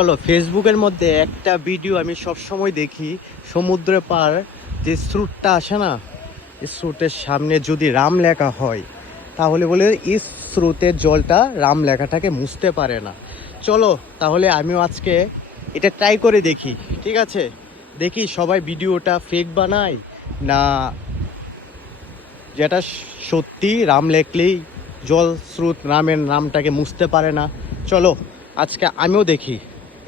চলো, ফেসবুকের মধ্যে একটা ভিডিও আমি সব সময় দেখি। সমুদ্রের পার যে স্রোতটা আসে না, এই স্রোতের সামনে যদি রাম লেখা হয় তাহলে বলে এই স্রোতের জলটা রাম লেখাটাকে মুছতে পারে না। চলো তাহলে আমিও আজকে এটা ট্রাই করে দেখি। ঠিক আছে, দেখি সবাই ভিডিওটা ফেক বানায় না যেটা সত্যি রাম লেখলেই জল স্রোত রামের নামটাকে মুছতে পারে না। চলো আজকে আমিও দেখি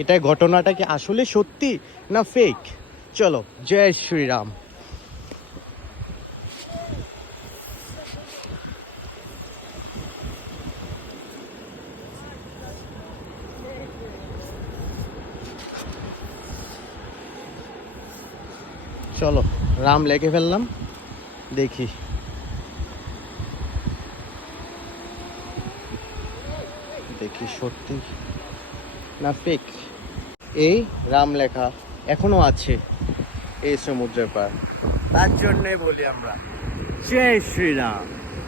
এটা ঘটনাটা কি আসলে সত্যি না ফেক। চলো, জয় শ্রীরাম। চলো, রাম লেখে ফেললাম, দেখি দেখি সত্যি না ফেক। এই রাম লেখা এখনো আছে এই সমুদ্রের পার, তার জন্যে বলি আমরা জয় শ্রীরাম।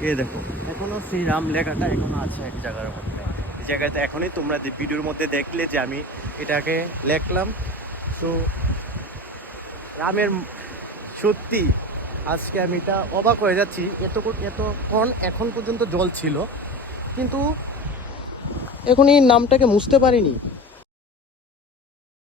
এ দেখো, এখনো শ্রীরাম লেখাটা এখনো আছে এক জায়গার মধ্যে। এই জায়গাতে এখনই তোমরা ভিডিওর মধ্যে দেখলে যে আমি এটাকে লেখলাম। সো রামের সত্যি আজকে আমি এটা অবাক হয়ে যাচ্ছি। এতক্ষণ এখন পর্যন্ত জল ছিল, কিন্তু এখন এই নামটাকে মুছতে পারিনি।